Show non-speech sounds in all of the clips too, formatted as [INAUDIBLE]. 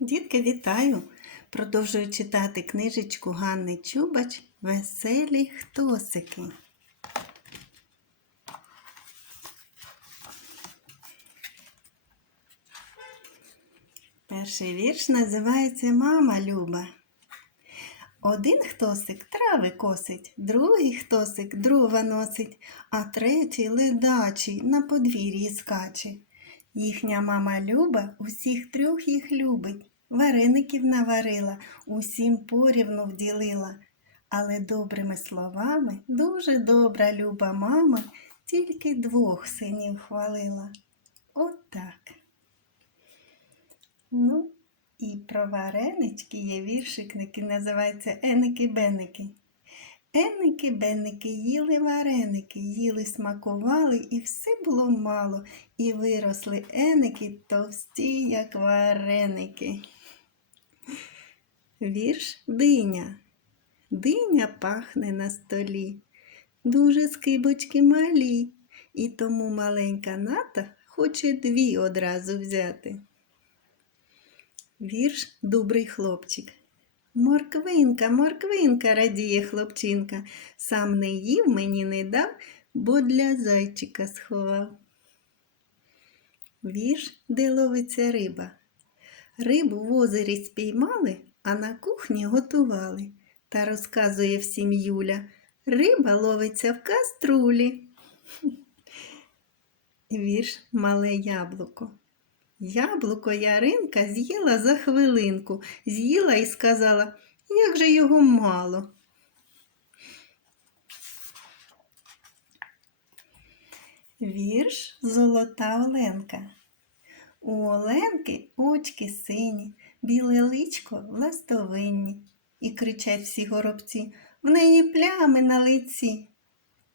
Дітки, вітаю! Продовжую читати книжечку Ганни Чубач Веселі хтосики. Перший вірш називається Мама Люба. Один хтосик трави косить, другий хтосик дрова носить, а третій ледачий на подвір'ї скаче. Їхня мама Люба усіх трьох їх любить, вареників наварила, усім порівну вділила. Але добрими словами дуже добра люба мама тільки двох синів хвалила. От так. Ну, і про варенички є віршик, який називається Еники-беники. Еники-беники їли вареники, їли, смакували, і все було мало, і виросли еники товсті, як вареники. Вірш диня. Диня пахне на столі, дуже скибочки малі, і тому маленька ната хоче дві одразу взяти. Вірш Добрий хлопчик. Морквинка, морквинка, радіє хлопчинка. Сам не їв, мені не дав, бо для зайчика сховав. Вірш, де ловиться риба. Рибу в озері спіймали, а на кухні готували. Та розказує всім Юля. Риба ловиться в каструлі. [LAUGHS] Вірш Мале яблуко. Яблуко Яринка з'їла за хвилинку, з'їла і сказала, як же його мало. Вірш Золота Оленка. У Оленки очки сині, біле личко ластовинні. І кричать всі горобці, в неї плями на лиці.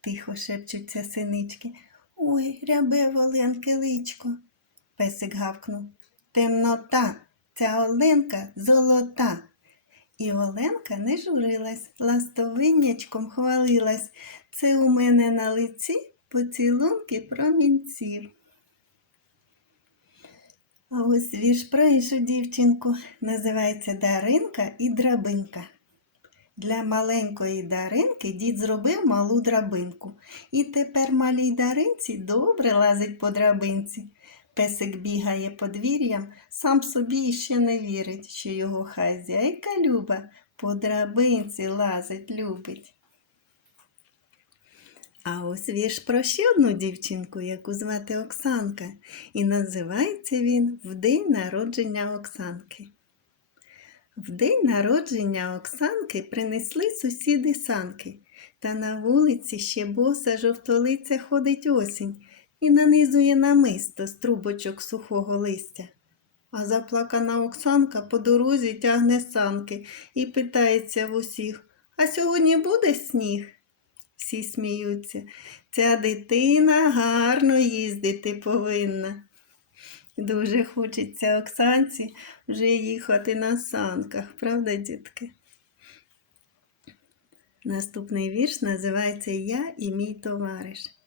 Тихо шепчуться синички. Ой, рябе Оленки личко. Песик гавкнув. Темнота, ця Оленка золота. І Оленка не журилась, ластовиннячком хвалилась. Це у мене на лиці поцілунки промінців. А ось вірш про іншу дівчинку називається Даринка і драбинка. Для маленької даринки дід зробив малу драбинку. І тепер малій даринці добре лазить по драбинці. Песик бігає подвір'ям, сам собі ще не вірить, що його хазяйка Люба по драбинці лазить любить. А ось вірш про ще одну дівчинку, яку звати Оксанка, і називається він В день народження Оксанки. В день народження Оксанки принесли сусіди санки, та на вулиці ще боса жовтолиця ходить осінь і нанизує намисто з трубочок сухого листя. А заплакана Оксанка по дорозі тягне санки і питається в усіх А сьогодні буде сніг? Всі сміються. Ця дитина гарно їздити повинна. Дуже хочеться Оксанці вже їхати на санках, правда, дітки? Наступний вірш називається Я і мій товариш.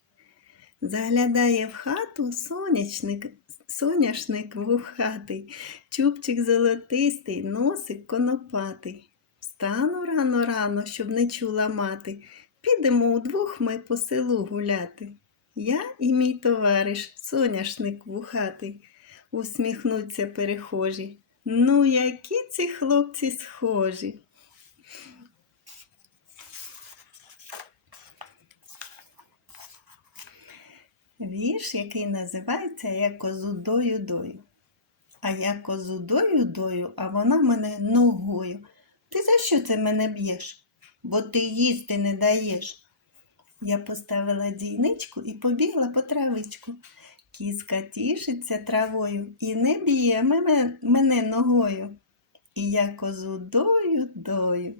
Заглядає в хату сонячник, соняшник вухатий, чубчик золотистий, носик конопатий. Встану рано рано, щоб не чула мати. Підемо удвох ми по селу гуляти. Я і мій товариш, соняшник вухатий, усміхнуться перехожі. Ну, які ці хлопці схожі. Вірш, який називається Я козу дою дою. А я козу дою дою, а вона мене ногою. Ти за що це мене б'єш? Бо ти їсти не даєш. Я поставила дійничку і побігла по травичку. Кіска тішиться травою і не б'є мене, мене ногою. І я козу дою дою.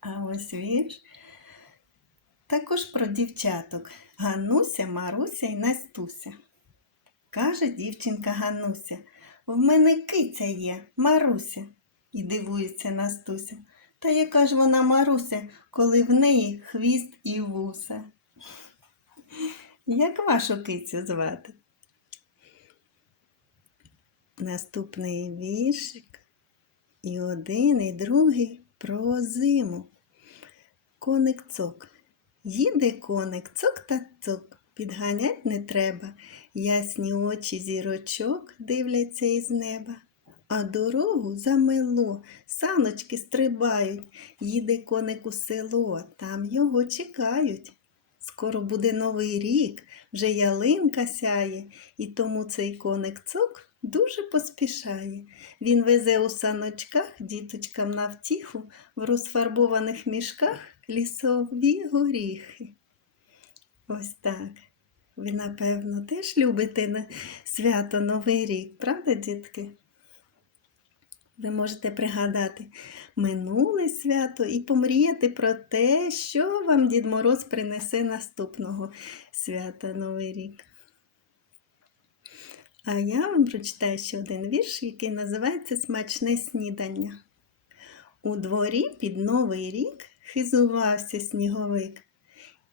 А ось вірш. Також про дівчаток Гануся, Маруся і Настуся. Каже дівчинка Гануся, в мене киця є, Маруся. І дивується Настуся. Та яка ж вона Маруся, коли в неї хвіст і вуса? Як вашу кицю звати? Наступний віршик. І один, і другий про зиму. Коник цок. Їде коник цок та цок. Підганять не треба. Ясні очі зірочок дивляться із неба. А дорогу замело, саночки стрибають. Їде коник у село, там його чекають. Скоро буде новий рік, вже ялинка сяє, і тому цей коник цок дуже поспішає. Він везе у саночках діточкам на втіху в розфарбованих мішках лісові горіхи. Ось так. Ви, напевно, теж любите на свято Новий рік, правда, дітки? Ви можете пригадати минуле свято і помріяти про те, що вам Дід Мороз принесе наступного свята Новий рік. А я вам прочитаю ще один вірш, який називається Смачне снідання. У дворі під Новий рік хизувався сніговик.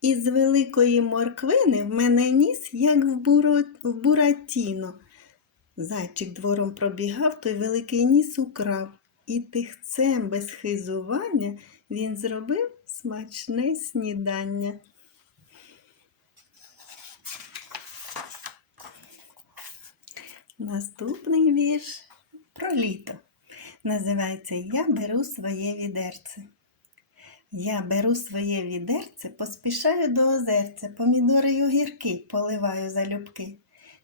Із великої морквини в мене ніс, як в, буро... в буратіно. Зайчик двором пробігав, той великий ніс украв, і тихцем без хизування він зробив смачне снідання. Наступний вірш про літо. Називається Я беру своє відерце. Я беру своє відерце, поспішаю до озерця, помідори й огірки поливаю залюбки.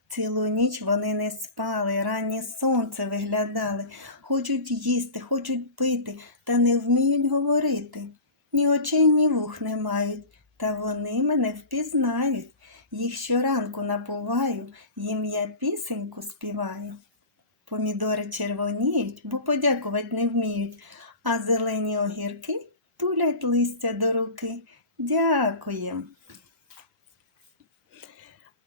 Цілу ніч вони не спали, раннє сонце виглядали, хочуть їсти, хочуть пити, та не вміють говорити. Ні очей, ні вух не мають, та вони мене впізнають. Їх щоранку напуваю, їм я пісеньку співаю. Помідори червоніють, бо подякувати не вміють, а зелені огірки тулять листя до руки. Дякуєм.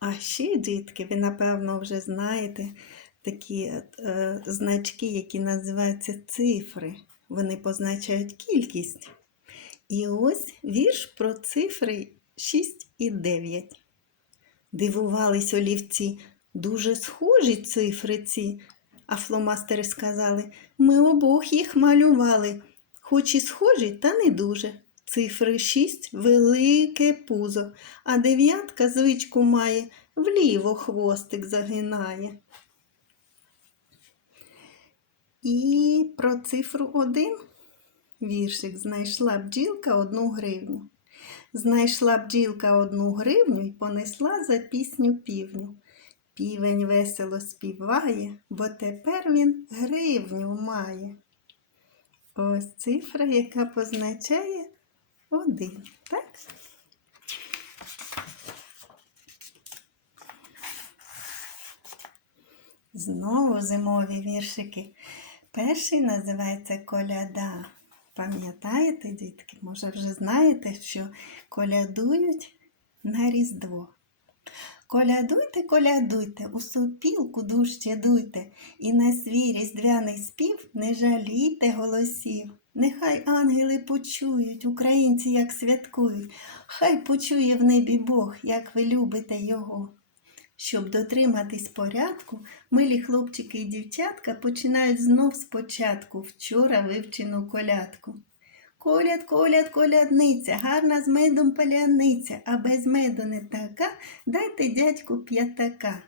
А ще, дітки, ви, напевно, вже знаєте такі е, значки, які називаються цифри. Вони позначають кількість. І ось вірш про цифри 6 і 9. Дивувались олівці, дуже схожі цифри ці. А фломастери сказали, ми обох їх малювали, хоч і схожі, та не дуже. Цифри шість велике пузо, а дев'ятка звичку має, вліво хвостик загинає. І про цифру один віршик знайшла бджілка одну гривню. Знайшла бджілка одну гривню і понесла за пісню півню. Півень весело співає, бо тепер він гривню має. Ось цифра, яка позначає один, так? Знову зимові віршики. Перший називається коляда. Пам'ятаєте, дітки? Може, вже знаєте, що колядують на Різдво. Колядуйте, колядуйте, у сопілку дужче дуйте, і на свій різдвяний спів не жалійте голосів. Нехай ангели почують, українці як святкують, хай почує в небі Бог, як ви любите його. Щоб дотриматись порядку, милі хлопчики і дівчатка починають знов спочатку вчора вивчену колядку. Коляд, коляд, колядниця, гарна з медом паляниця, а без меду не така, дайте дядьку п'ятака.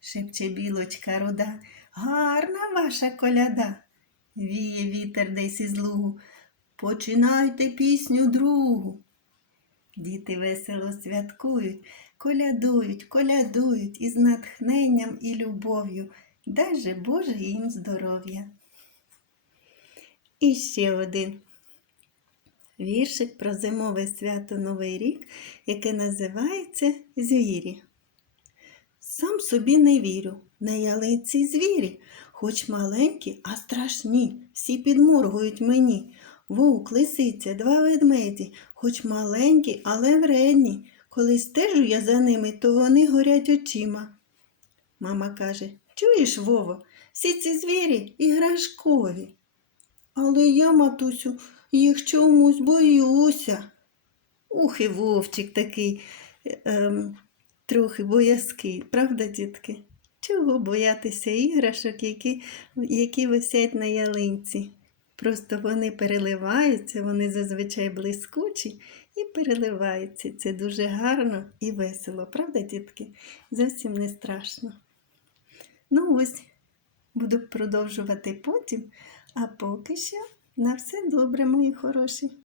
Шепче білочка руда, гарна ваша коляда. Віє вітер десь із лугу. Починайте пісню другу. Діти весело святкують, колядують, колядують із натхненням і любов'ю. Дай же Боже їм здоров'я. І ще один віршик про зимове свято Новий рік, яке називається Звірі. Сам собі не вірю, на ялиці звірі, хоч маленькі, а страшні, всі підморгують мені. Вовк, лисиця, два ведмеді, хоч маленькі, але вредні. Коли стежу я за ними, то вони горять очима. Мама каже, чуєш, Вово, всі ці звірі іграшкові. Але я, матусю, їх чомусь боюся. Ух, і вовчик такий ем, трохи боязкий, правда, дітки? Чого боятися іграшок, які, які висять на ялинці? Просто вони переливаються, вони зазвичай блискучі і переливаються. Це дуже гарно і весело, правда, дітки? Зовсім не страшно. Ну ось, буду продовжувати потім, а поки що на все добре, мої хороші.